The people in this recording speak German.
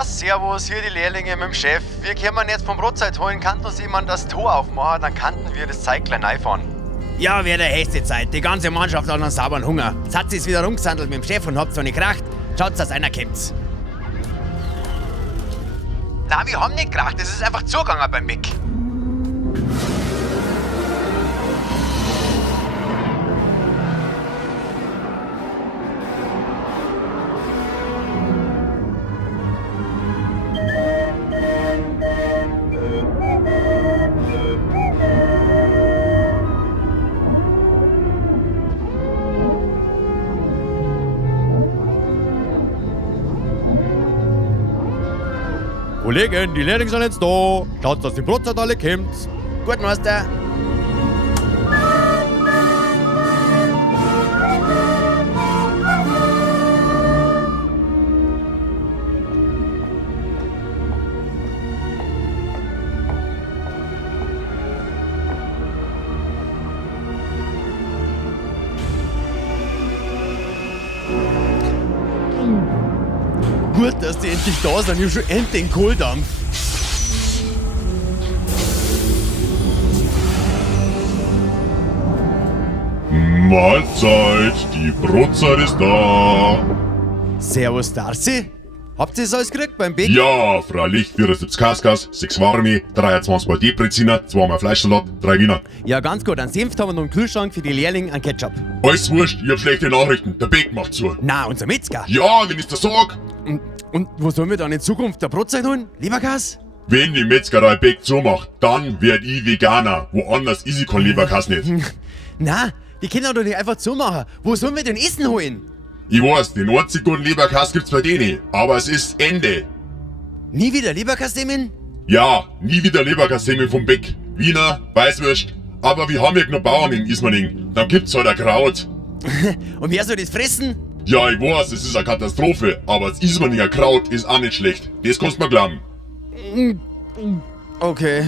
Ja, servus, hier die Lehrlinge mit dem Chef. Wir können jetzt vom Brotzeit holen, kann uns jemand das Tor aufmachen, dann könnten wir das Zeug gleich reinfahren. Ja, wäre der höchste Zeit. Die ganze Mannschaft hat einen sauberen Hunger. Jetzt hat sie's wieder rumgesandelt mit dem Chef und habt so nicht gekracht. Schaut, dass einer kommt. Na, wir haben nicht gekracht, es ist einfach zugegangen beim Mick. Kollegen, die Lehrlinge sind jetzt da. Schaut, dass die Brotzeit alle kommt. Gut, Meister. Gut, dass die endlich da sind. Ich hab schon endlich den Kohldampf. Mahlzeit, die Brotzeit ist da. Servus, Darcy. Habt ihr es alles gekriegt beim Big? Ja, freilich, 74 Kaskas, 6 Warme, 23 mal Debreziner, 2 mal Fleischsalat, 3 Wiener. Ja, ganz gut. An Senft haben wir noch einen Kühlschrank für die Lehrlinge an Ketchup. Alles wurscht, ich hab schlechte Nachrichten, der Bäck macht zu. Na, unser Metzger. Ja, wenn ich's dir sag. Und wo sollen wir dann in Zukunft der Brotzeit holen? Leberkas? Wenn die Metzgerei Bäck zumacht, dann werd ich Veganer. Woanders is ich kein Leberkass nicht. Na, die können doch nicht einfach zumachen. Wo sollen wir denn Essen holen? Ich weiß, den einzig guten Leberkass gibt's bei denen, aber es ist Ende. Nie wieder Leberkas nehmen? Ja, nie wieder Leberkassemmeln vom Bäck. Wiener, Weißwürst. Aber wir haben ja genug Bauern in Ismaning. Dann gibt's halt ein Kraut. Und wer soll das fressen? Ja, ich weiß, es ist eine Katastrophe, aber das Ismaninger Kraut ist auch nicht schlecht. Das kannst du mir glauben. Okay.